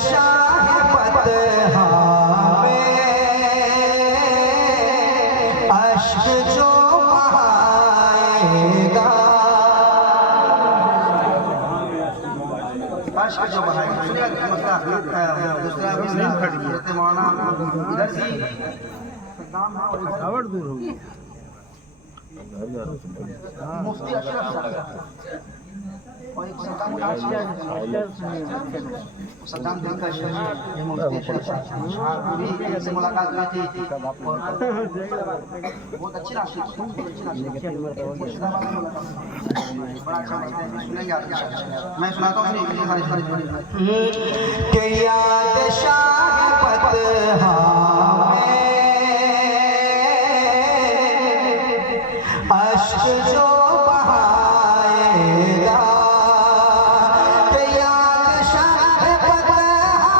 शाह पतहा में अश्क जो बहाएगा, अश्क जो बहाएगा। सुनिए मसला दूसरा मौलाना इधर से दूर होगी मुफ्ती अशरफ साहब और एक सद्दाम दिन का शेख मुफ्ती अशरफ साहब से मुलाकात हुई थी। बहुत अच्छी नाश्ती मैं सुनाता हूँ कि याद शाह पतहा अश्क जो बहाएगा, कि याद शाह पतहा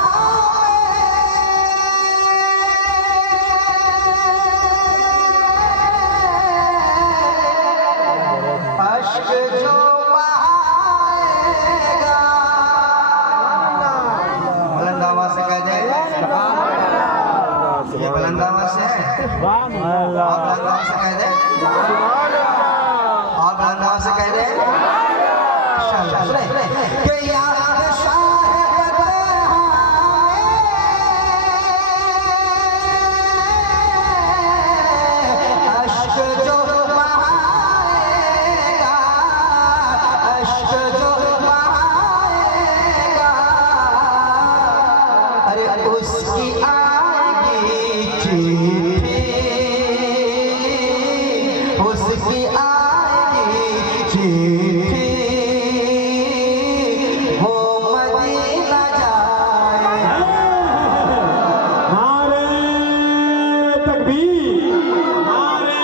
अश्क जो बहाएगा। बुलंद आवाज से कह जाए, ये बुलंद आवाज से है, बुलंद आवाज से कह दे, और बुलंद आवाज से कह दे कि याद शाह पतहा अश्क जो बहाएगा, अश्क जो बहाएगा। अरे उसकी आएगी चिट्ठी, उसकी आएगी चिट्ठी, वो मदीना जाए। नारे तकबीर, नारे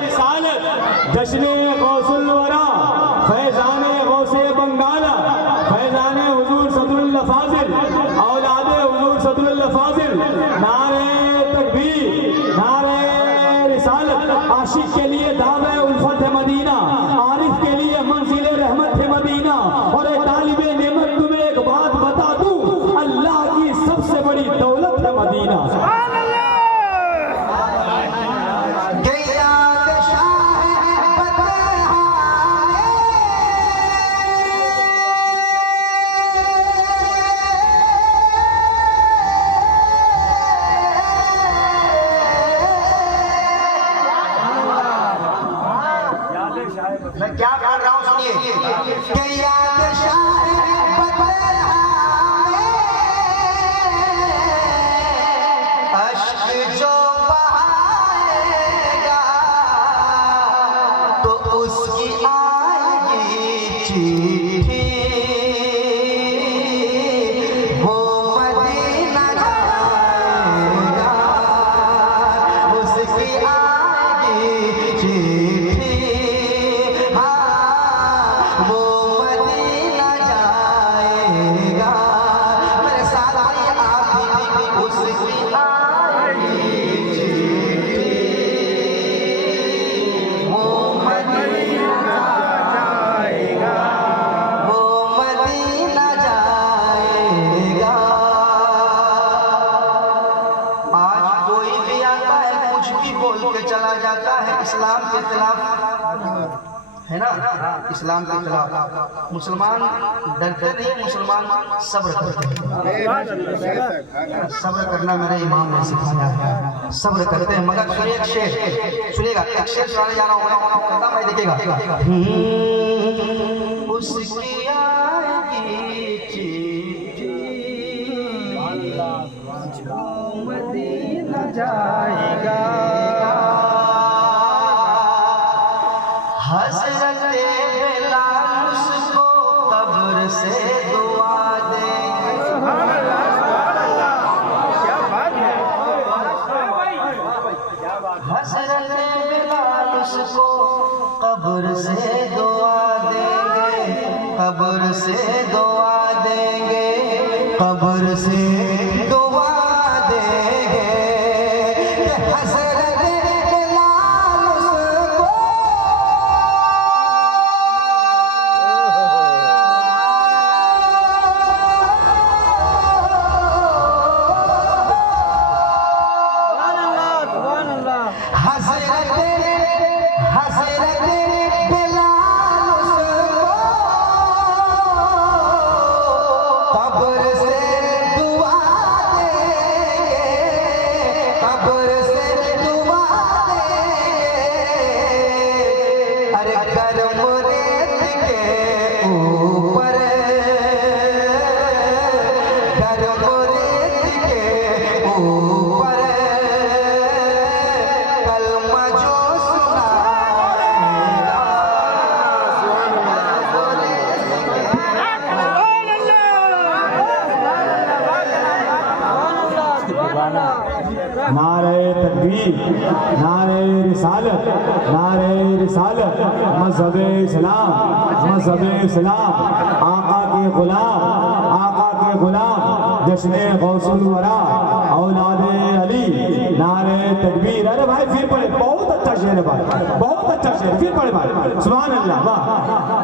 रिसालत, जश्ने गौसुल वरा, फैजाने गौसे बंगाला, फैजाने हुजूर सदरुल फाजिल, औलादे हुजूर सदरुल फाजिल। नारे तकबीर, नारे रिसालत। आशिक के लिए दावे उल्फत है मदीना, आरिफ के लिए मंजिल रहमत है मदीना। और एक तालिबे नेमत तुम्हें एक बात बता दूं, अल्लाह की सबसे बड़ी दौलत है मदीना। कि याद शाह पतहा मैं क्या कर रहा हूँ सुनिए कि याद शाह पतहा अश्क जो बहाएगा, तो उसकी आएगी चिट्ठी, वो मदीना जाएगा। उसकी आएगी चिट्ठी, हाँ वो मदीना जाएगा। मेरे साथ आइए आप भी, उसकी आएगी चिट्ठी, वो मदीना जाएगा, वो मदीना जाएगा। आज कोई भी आता है कुछ भी बोल के चला जाता है इस्लाम के खिलाफ, है ना, इस्लाम के खिलाफ। मुसलमान डरते नहीं, मुसलमान सब्र करते हैं। सब्र करना मेरे इमाम ने सिखाया है, सब्र करते हैं। मगर सुनिए एक शेर, सुनिएगा, एक शेर सुनाने जा रहा हूँ मैं, देखिएगा। उसकी आएगी चिट्ठी, वो मदीना जाएगा। हज़रत बिलाल उसको कब्र से दुआ देंगे। हज़रत बिलाल उसको कब्र से दुआ देंगे, कब्र से दुआ देंगे, कब्र से दुआ देंगे। हज़रत बिलाल उसको कब्र से दुआ देंगे, कब्र से दुआ देंगे, अरे गर्म रेत के ऊपर, गर्म रेत के ऊपर कलमा जो सुनाएगा, नारे तकबीर, नारे रिसालत, नारे रिसालत, मज़हब-ए इस्लाम, मज़हब-ए इस्लाम, आका के गुलाम, जश्न-ए गौसुल वरा, औलाद-ए अली, नारे तकबीर। अरे भाई फिर पढ़े, बहुत अच्छा शेर है भाई, बहुत अच्छा शेर, फिर पढ़े भाई, सुभान अल्लाह, वाह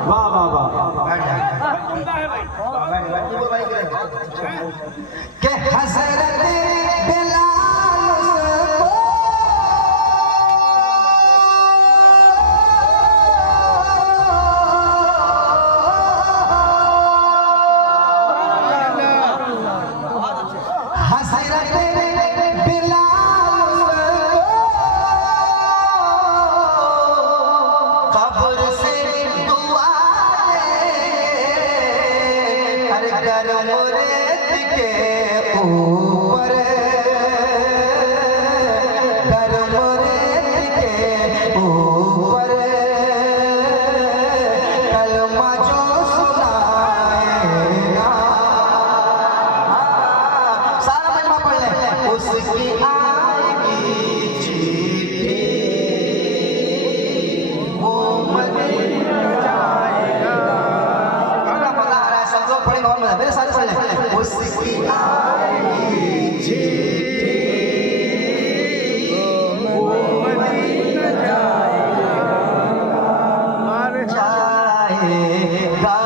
वाह वाह वाह। के हज़रत बिलाल उसको हज़रत बिलाल उसको कब्र से दुआ देंगे, अरे गर्म रेत के ऊपर, गर्म रेत के ऊपर कलमा जो सुनाएगा, सारा मजमा पढ़ ले, उसकी आएगी चिट्ठी, वो मदीना जाएगा। कितना मजा आ रहा है, सब लोग पढ़ेंगे और मजा, मेरे साथ पढ़ ले, उसकी आएगी चिट्ठी, वो मदीना जाएगा, जाएगा,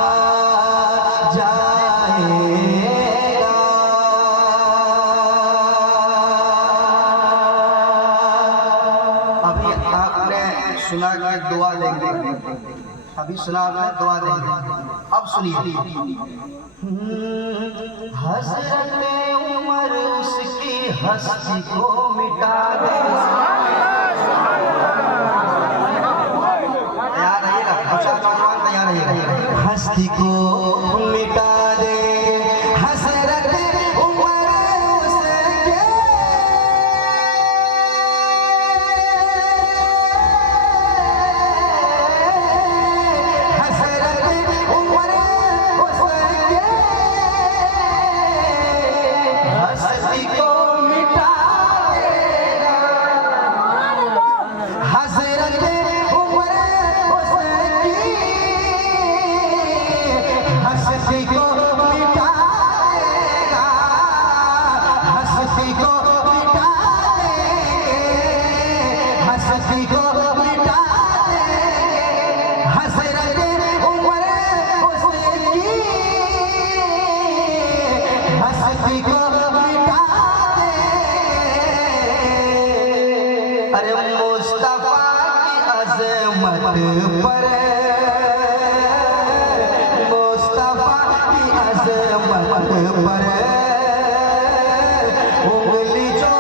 जाएगा। अभी आपने सुना कि दुआ लेंगे, अभी सुना आपने दुआ देंगे, अब सुनिए। हज़रत उमर उसकी हस्ती को मिटा दे, तैयार रहिएगा, अच्छा नौजवान तैयार रहिएगा, हस्ती को मिटा दे, हज़रत उमर उसके, हज़रत उमर उसके हस्ती को मिटा देगा, हज़रत उमर उसकी हस्ती को मिटा देगा, हस्ती को मिटा देंगे, हस्ती को मिटा देंगे, हज़रत उमर उसकी हस्ती को मिटा देंगे, अरे मुस्तफा की अज़मत पर, मुस्तफा की अज़मत पर उंगली जो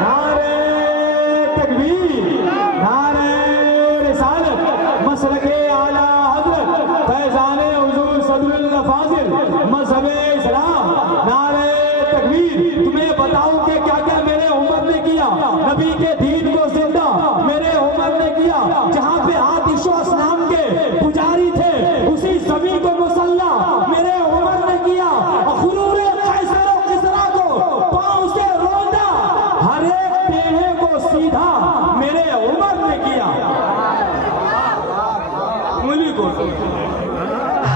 नारे तकबीर, नारे रिसालत, मसलके आला हज़रत, फैज़ाने हुज़ूर सदरुल फाज़िल, मज़हब-ए इस्लाम, नारे तकबीर। तुम्हें बताऊं कि क्या क्या मेरे उमर ने किया, नबी के दीन को जिंदा मेरे उमर ने किया। जहां पे आतिशो असनाम के पुजारी थे, उसी ज़मीन को मुसल्ला मेरे उमर ने किया। खुरूर कैसर और किसरा को पांव से रोंदा, हर एक टेढ़े को सीधा मेरे उमर ने किया। उंगली को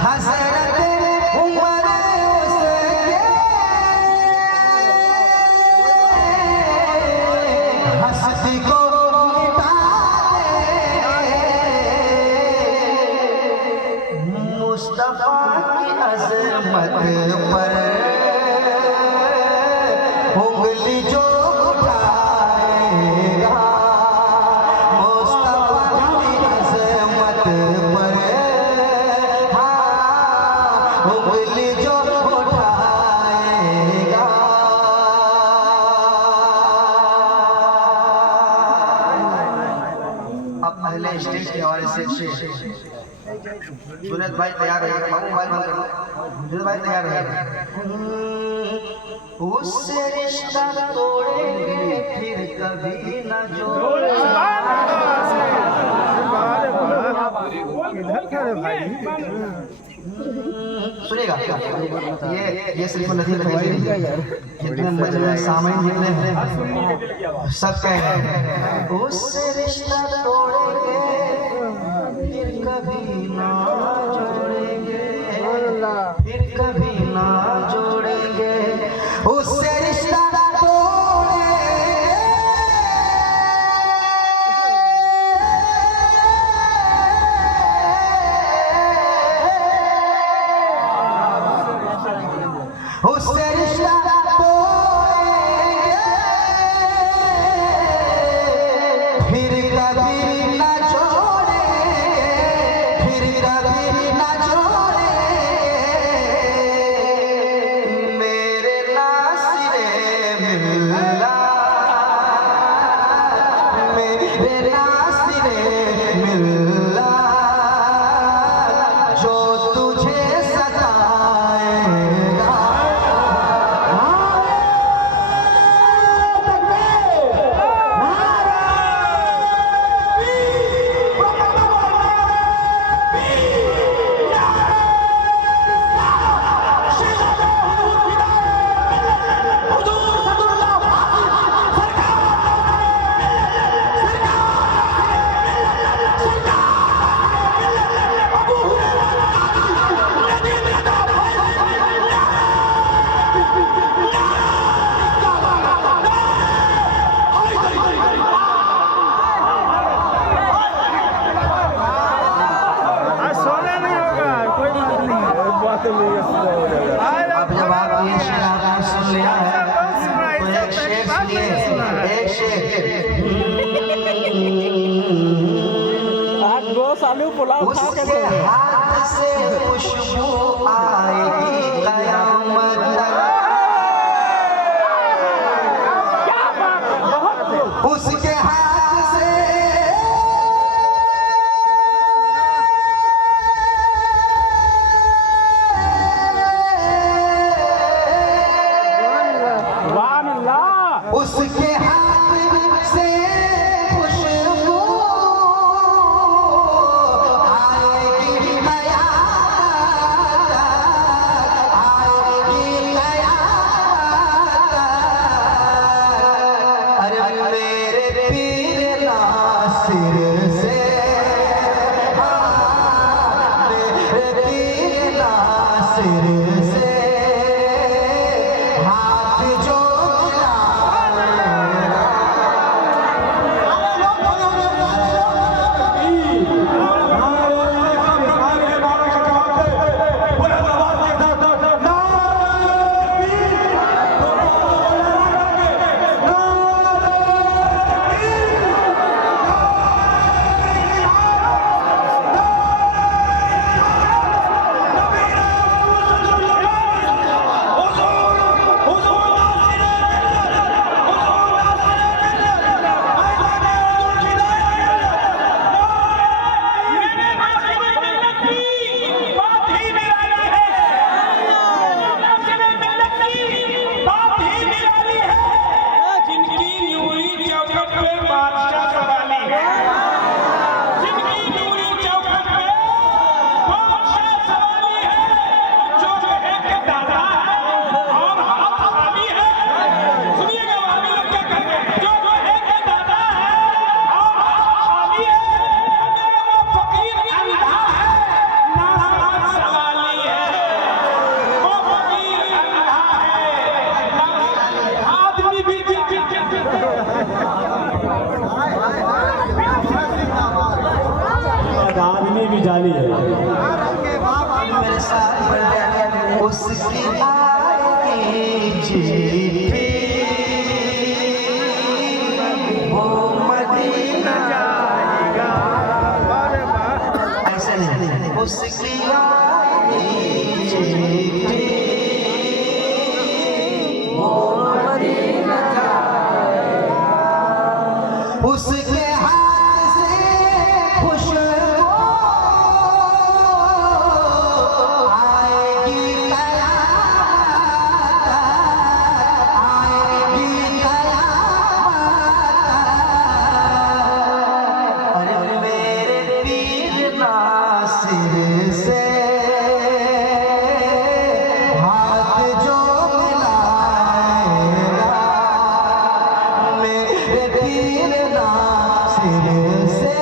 हज़रत उमर उसके हस्ती को मिटा देंगे, मुस्तफा की अज़मत पर उंगली जो उठाएगा, मुस्तफा की अज़मत पर, हाँ उंगली जो उठाएगा। अब पहले स्टेज के हवाले से जुनैद भाई तैयार रहेगा, बाबू मोबाइल बंद कर दो, जुनैद भाई तैयार रहेगा। उससे रिश्ता तोड़ेंगे फिर कभी न जोड़ेंगे। सुनेगा ये सिर्फ नदी जितने मजमे सामने जितने सब कह रहे हैं उससे रिश्ता तोड़ेंगे फिर कभी ना जोड़ेंगे, फिर कभी ना जोड़ेंगे। उससे रिश्ता उससे रिश्ता तोड़ेंगे फिर कभी न जोड़ेंगे, फिर कभी न जोड़ेंगे। मेरे नासिरे मिल्ला, मेरे नासिरे मिल्ला जो तुझे सताएगा। अब जब आप ये शेर आपने सुन लिया है तो एक शेर सुनिए, एक शेर। उसके हाथ से खुशबू आएगी कयामत तक, उसके हाथ से उसके हाथ से खुशबू आएगी कयामत तक, आएगी कयामत तक। अरे मेरे पीर नासिर से, मेरे पीर नासिर से हाथ जो आदमी भी जाली है। मेरे साथ उसकी आएगी चिट्ठी, वो मदीना जाएगा। ऐसे नहीं, उसकी आएगी चिट्ठी उसके हाथ से खुशबू आएगी कयामत, आएगी कयामत। अरे मेरे पीर नासिर से हाथ जो मिलाएगा, मेरे पीर नासिर से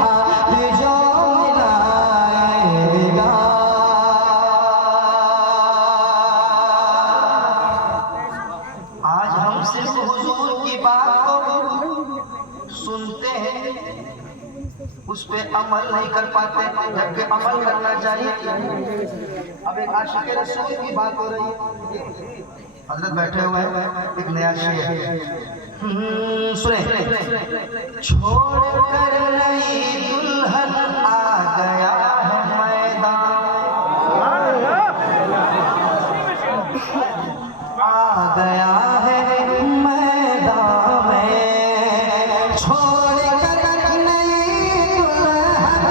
हाथ जो मिलाएगा। आज हम सिर्फ हुजूर की बात को सुनते हैं, उस पे अमल नहीं कर पाते, जबकि अमल करना चाहिए। अब एक आशिक रसूल की बात हो रही है, हजरत बैठे हुए हैं, एक नया शेर सुने। छोड़ कर नई दुल्हन आ गया है मैदान, आ गया है मैदान में। छोड़ कर नई दुल्हन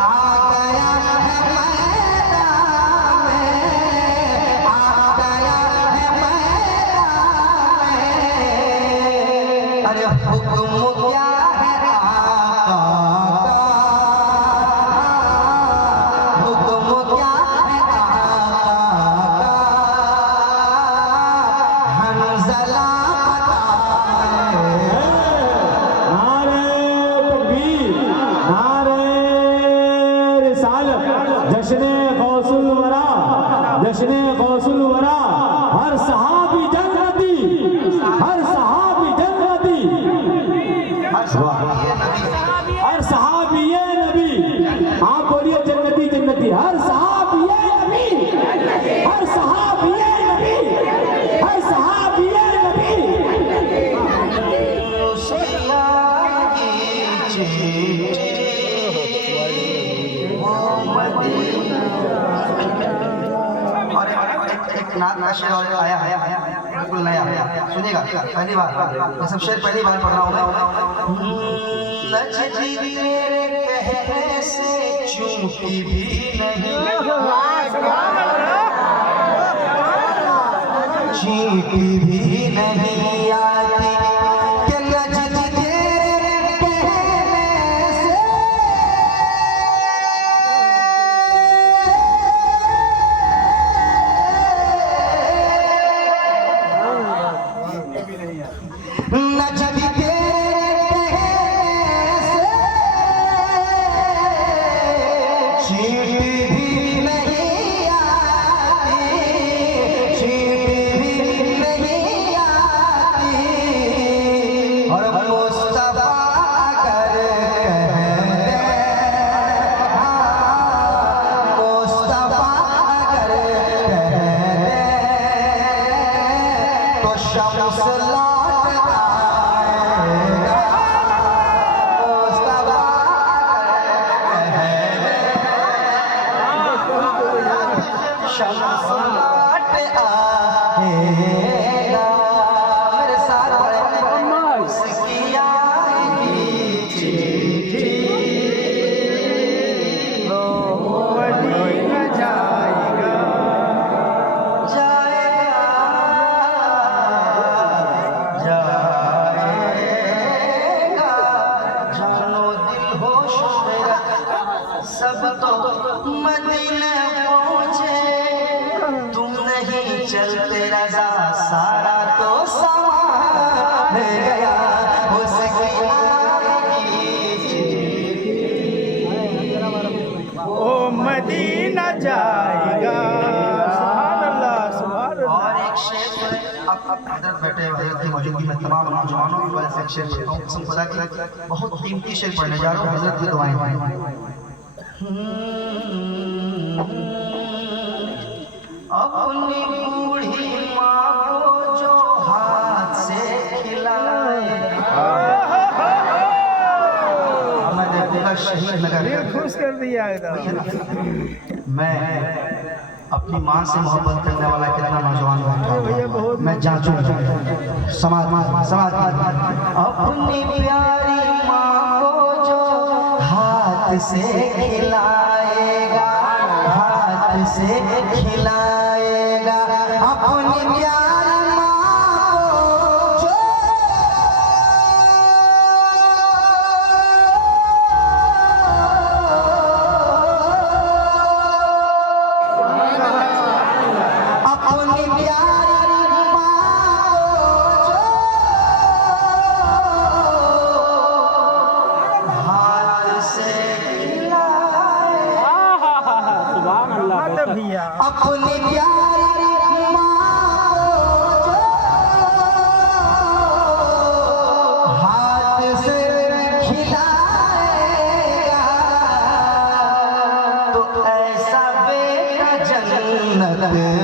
आ गया है मैदान में, आ गया है मैदान में। अरे हुक्म क्या है आका का, हुक्म क्या है आका का, हंज़ला बताए। नारे तकबीर, नारे रिसालत, जश्ने गौसुल वरा, जश्ने गौसुल वरा। हर सहाबी जन्नती, हर सहाबी जन्नती, हर सहाबी ये नबी। आप बोलिए जन्नती जन्नती। हर सहाबी ये नबी, हर सहाबी ये नबी, हर सहाबी ये नबी। सिया की चिट्ठी वो मदीना। और एक नात का शेर और आया बिल्कुल नया, सुनिएगा पहली बार, ये सब शेर पहली बार पढ़ रहा हूँ मैं। नजदी तेरे कहने से चूकी भी नहीं, चींटी भी नहीं आती कि नजदी तेरे कहने से नजदी तेरे कहने से चींटी भी नहीं आती, चींटी भी नहीं आती। और मुस्तफा अगर कह दे, मुस्तफा अगर कह दे तो शम्स लौट आएगा। मुस्तफा अगर कह दे शम्स लौट आएगा। मेरे साथ पढ़े, उसकी आएगी चिट्ठी, जाएगा, जानो दिल होश मेरा सब तो मदीने पहुँचे। तुम नहीं चलते रजा सारा तो समा गया। उसकी आएगी चिट्ठी, ओ मदीना जाएगा। सुभान अल्लाह, सुभान अल्लाह। और एक शेर सुने। अब हजरत बैठे हजरत की मौजूदगी में तमाम नौजवानों की वजह से एक शेर पढ़ता हूँ। कसम खुदा की बहुत कीमती शेर पढ़ने जा रहा हूँ, हजरत की दुआएं। अपनी बूढ़ी माँ को जो हाथ से खिलाए। मैं देखूंगा शहीद नगर। दिल खुश कर दिया एकदम। मैं अपनी माँ से मोहब्बत करने वाला कितना नौजवान भैया बैठा बहुत मैं जांचूं समाज अपनी प्यारी माँ को जो हाथ से खिलाएगा, हाथ से खिलाएगा, अपनी प्यारी माँ को जो अपनी प्यारी माँ को जो हाथ से खिलाए, सुभान अल्लाह। बात है भैया। अपनी प्यारी माँ को जो हाथ से खिलाएगा, तो ऐसा बेटा जन्नत में,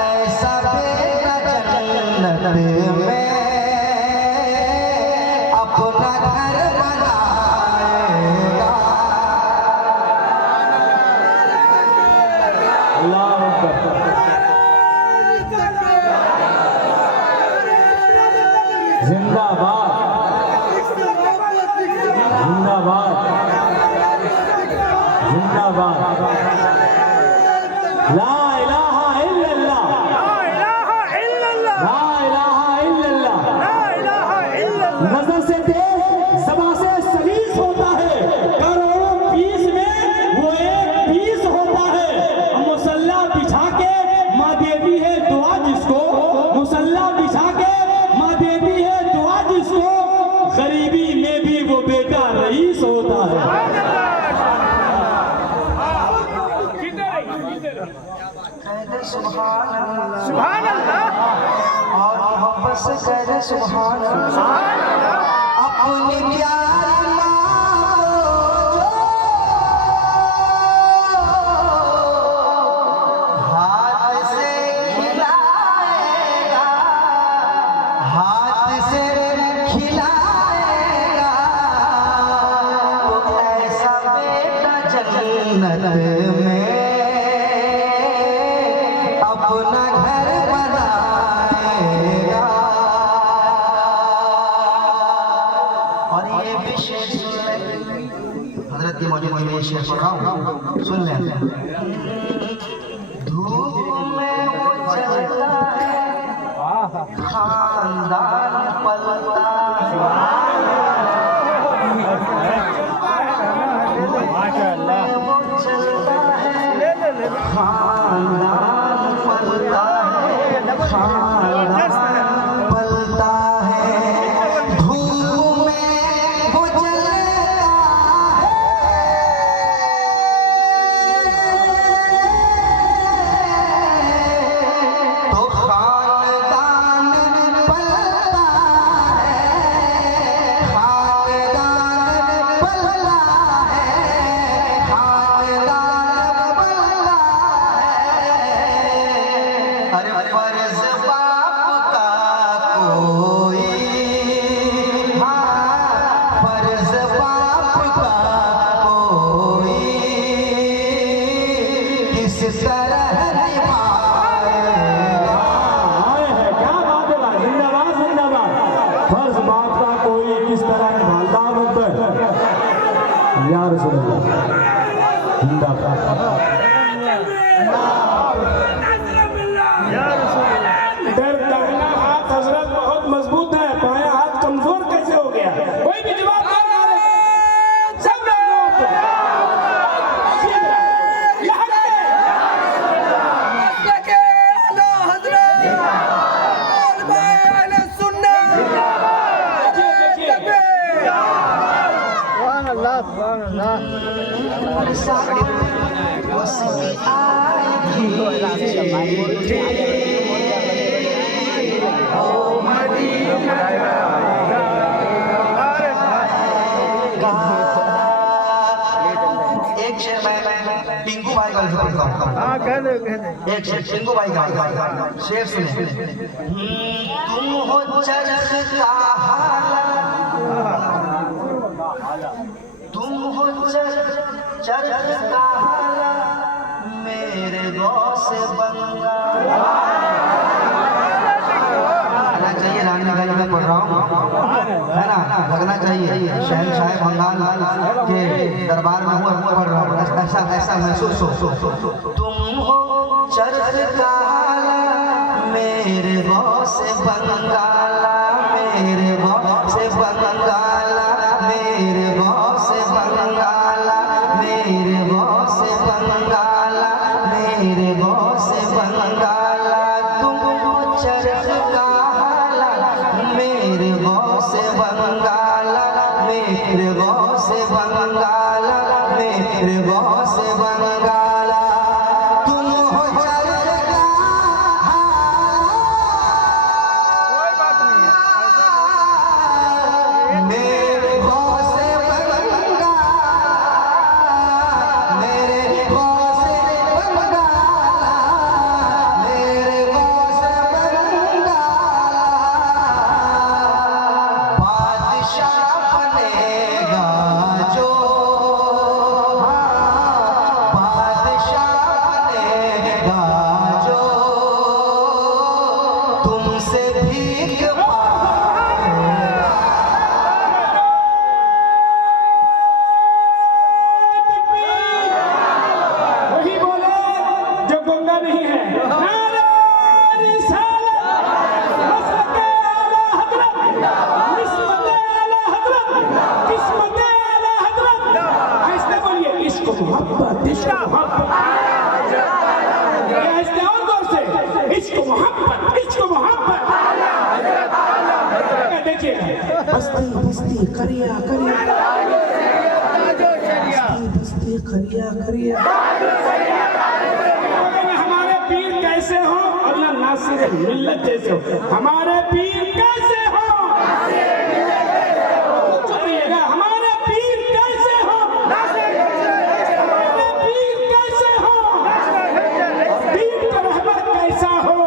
ऐसा बेटा जन्नत में अपना घर बनाएगा। अल्लाह अकबर। जिंदाबाद जिंदाबाद जिंदाबाद। ला इलाहा इल्लल्लाह, ला इलाहा इल्लल्लाह, ला इलाहा इल्लल्लाह। ला इलाहा इल्लल्लाह। नजर से तेज सभा से सलीस होता है, करोड़ों पीस में वो एक पीस होता है। मुसल्ला बिछा के माँ देती है दुआ जिसको, मुसल्ला बिछा के माँ देती है दुआ जिसको, गरीबी में भी वो बेटा रईस होता है। कह दे सुभान अल्लाह, सुभान अल्लाह, और मोहब्बत से कह दे सुभान अल्लाह। अपनी प्यारी माँ को जो हाथ से खिलाएगा, हाथ से खिलाएगा, तो ऐसा बेटा जन्नत में अपना घर बनाएगा। और ये भी शेर सुन लें, हजरत की मौजूद में ये शेर पढ़ रहा हूँ, सुन लें। धूप में वो चलता है, खानदान पलता माशाअल्लाह। है, वो चलता है, ले ले ले। खानदान पलता है, खानदान पलता है। धूप में वो जलता है, तो खानदान पलता है, खानदान पलता है, खानदान पलता है। अरे फर्ज बाप का कोई, हाँ, फर्ज बाप का कोई किस तरह निभाएगा। आए हैं, क्या बात है भाई, जिंदाबाद जिंदाबाद। फर्ज बाप का कोई किस तरह निभाता है, या रसूल अल्लाह, जिंदाबाद। या रसूल अल्लाह। इधर दाहिना हाथ हजरत बहुत मजबूत है, बायां हाथ कमजोर कैसे हो गया? कोई भी जवाब दे रहा है? सब लोग यहाँ सुभान अल्लाह, सुभान अल्लाह। उसकी आएगी ओ मदीना एक शेर मैं टिंकू भाई का पढ़ता हूँ। हाँ कह दे कह दे। एक शेर टिंकू भाई का शेर सुने। तुम हो चरख का हालत चरख का हाला मेरे गौसे बंगाला। लगना चाहिए, रानी गंज में पढ़ रहा हूँ, है ना, लगना चाहिए। शहनशाह बंगाल के दरबार में हुआ पढ़ रहा हूँ, ऐसा ऐसा महसूस हो। तुम हो चरख का हाला मेरे गौसे बंगाला, मेरे गौसे बंगाला, मेरे गौसे बंगाला, मेरे गौसे बंगाला, मेरे गौसे बंगाला। तुम हो चरख का हाला मेरे गौसे बंगाला, मेरे गौसे बंगाला, मेरे गौसे बंगाला। तुम हो चरख का कोई बात नहीं है, मेरे गौसे बंगाला, मेरे गौसे बंगाला, मेरे गौसे बंगाला। बादशाह बनेगा जो, बादशाह बनेगा जो तुमसे भीख वही बोले जो गंगा नहीं है। नारे रिसालत, मसलके आला हजरत, निस्बते आला हजरत, किस्मते आला हजरत। ऐसे बोलिए, इश्क मोहब्बत, इश्क मोहब्बत। ऐसे और गौर से, इश्क मोहब्बत, इश्क मोहब्बत। देखिए, बस्ती बस्ती करिया करिया, बस्ती करिया करिया। हमारे पीर कैसे हो? अल्लाह नासिर मिल्लत जैसे हो। हमारे पीर कैसे हो? चलिएगा, हमारे पीर कैसे हो? हमारे पीर कैसे हो? दीन का रहबर कैसा हो?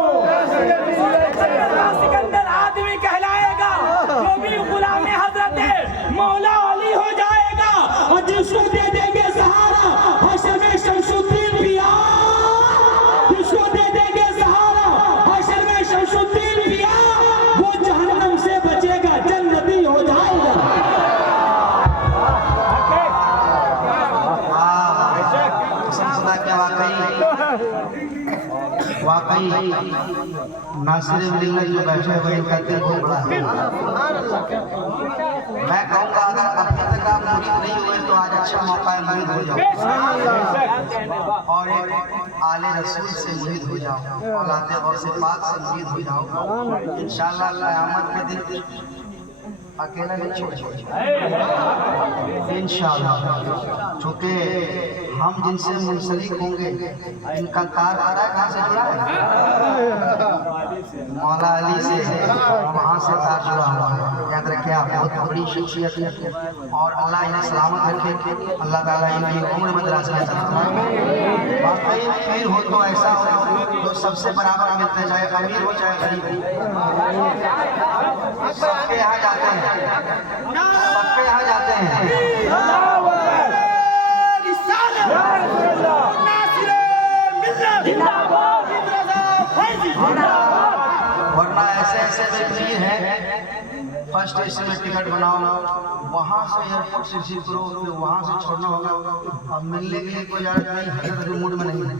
सिकंदर आदमी कहलाएगा जो भी गुलाम हजरत मौला अली हो जाएगा, और जिसको दे देंगे सहारा हशर में शमशुद्दीन पिया, जिसको दे देंगे सहारा हशर में शमशुद्दीन पिया, वो जहन्नम से बचेगा, जन्नती हो जाएगा। समझना क्या वाकई नासिर मिल्लत जो बैठे हुए इनका दिल बहुत बड़ा है। मैं कहूँगा अगर अभी तक आप मुरीद नहीं हुए तो आज अच्छा मौका है, मुरीद हो जाओ और एक आले रसूल से मुरीद हो जाओ, औलादे और से पाक से मुरीद हो जाओ। इंशाअल्लाह क़यामत के दिन अकेला नहीं छोड़ेगा इंशाअल्लाह, चूँकि हम जिनसे मुंसलिक होंगे इनका तार आ रहा है, कहाँ से जुड़ा है? मौला अली से, वहाँ से तार जुड़ा हुआ है। याद रखिए, आप बहुत बड़ी शख्सियत है और अल्लाह इन्हें सलामत रखे, अल्लाह ताला इनकी उम्र में दराज में वाकई पीर हो तो ऐसा हो तो सबसे बराबर मिलते, चाहे अमीर हो चाहे गरीब हो, सबके यहाँ जाते हैं, सबके यहाँ जाते हैं। वरना ऐसे ऐसे पीर हैं, फर्स्ट एसी में टिकट बनाओ, वहाँ से एयरपोर्ट से रिसीव करो, फिर वहाँ से छोड़ना होगा, अब मिलने के लिए कोई यार नहीं, हजरत के मूड में नहीं है,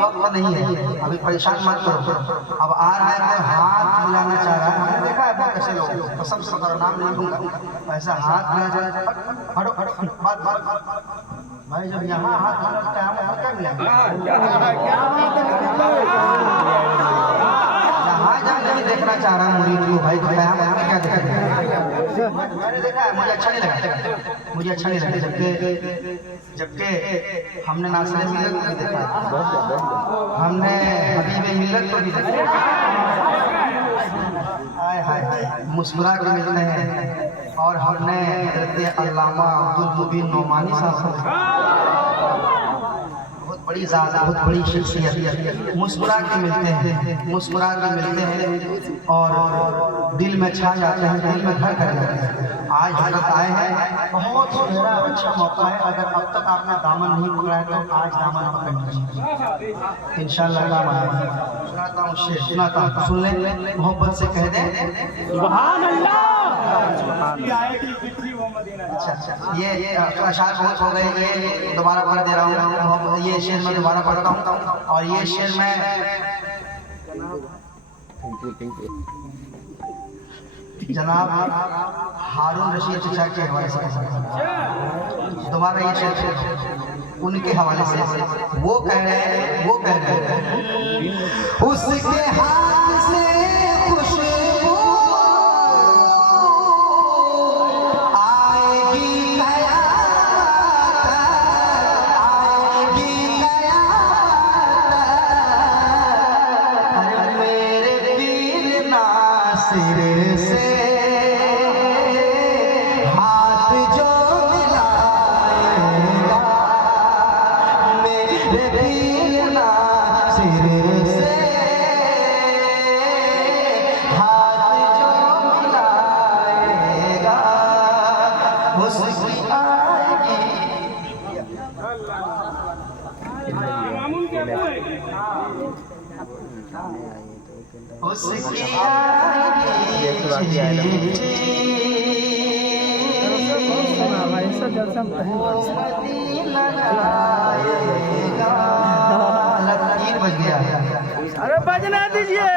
वक्त नहीं है, अभी परेशान मत करो। अब आ रहा है तो हाथ मिलाना चाह रहा है, मैंने देखा है बहुत ऐसे लोग, कसम से करो नाम नहीं लूंगा, ऐसा हाथ मिलाना चाह रहा है, हटो हटो बात बात भाई, जब यहाँ हाथ मिलाना क्या मिला, यहाँ जाके भी देखना चाह रहा हूँ मुरीद को भाई, क्या देखा मैंने देखा है, मुझे अच्छा नहीं लगा, मुझे अच्छा नहीं लगा, जबकि हमने नासिर मिल्लत को भी देखा, हमने हबीब मिल्लत को भी देखा, हाय हाय मुस्कुरा के मिलते हैं, और हमने हज़रत अल्लामा अब्दुल मुबीन नोमानी साहब को बहुत बड़ी ज़ात, बहुत बड़ी शख्सियत, मुस्कुरा के मिलते हैं, मुस्कुरा के मिलते हैं और दिल में छा जाते हैं, दिल में घर कर जाते हैं। आज हजरत आए हैं, बहुत सुनहरा अच्छा मौका है। अगर अब तक आपने दामन नहीं पकड़ा है तो आज दामन पकड़ लीजिए, इंशाअल्लाह काम आएगा। सुनाता हूँ शेर, सुनाता हूँ, सुन ले, मोहब्बत से कह दे सुभान अल्लाह। अच्छा, ये अशार बहुत हो गए, ये दोबारा पढ़ दे रहा हूँ। ये शेर मैं दोबारा पढ़ता हूँ, और ये शेर मैं जनाब हारून रशीद चचा के हवाले से दोबारा ये शेर उनके हवाले से वो कह रहे हैं, उसके हाथ से खुशबू आएगी कयामत, मेरे पीर नासिर से हाथ जो मिलाएगा, मेरे पीर नासिर से हाथ जो मिलाएगा, उसकी आएगी उसकी तीन बज गया। अरे बजना दीजिए।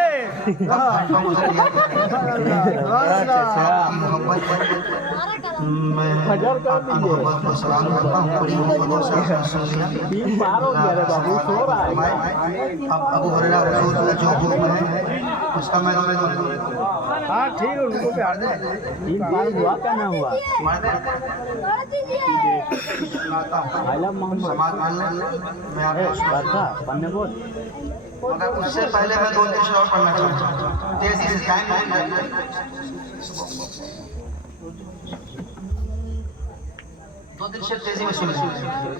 मैं आपकी मोहब्बत को सलाम करता हूँ, बड़ी मोहब्बत से अब अबू हुरैरा रसूल का जो हुक्म है उसका मैं हाँ ठीक है, उनको भी हार दे। हुआ क्या ना हुआ? मार दे। सुनाता हूँ, समाज मान ले, मैं आपको सुनाता हूँ। मगर उससे पहले मैं 2-3 शेर और पढ़ना चाहता हूँ, तेजी से टाइम नहीं लगता। 2-3 शेर तेजी में सुनिए,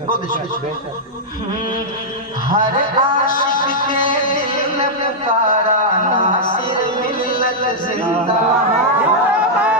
2-3 शेर। हर आशिक के दिल में पुकारा नासिर मिल्लत जिंदा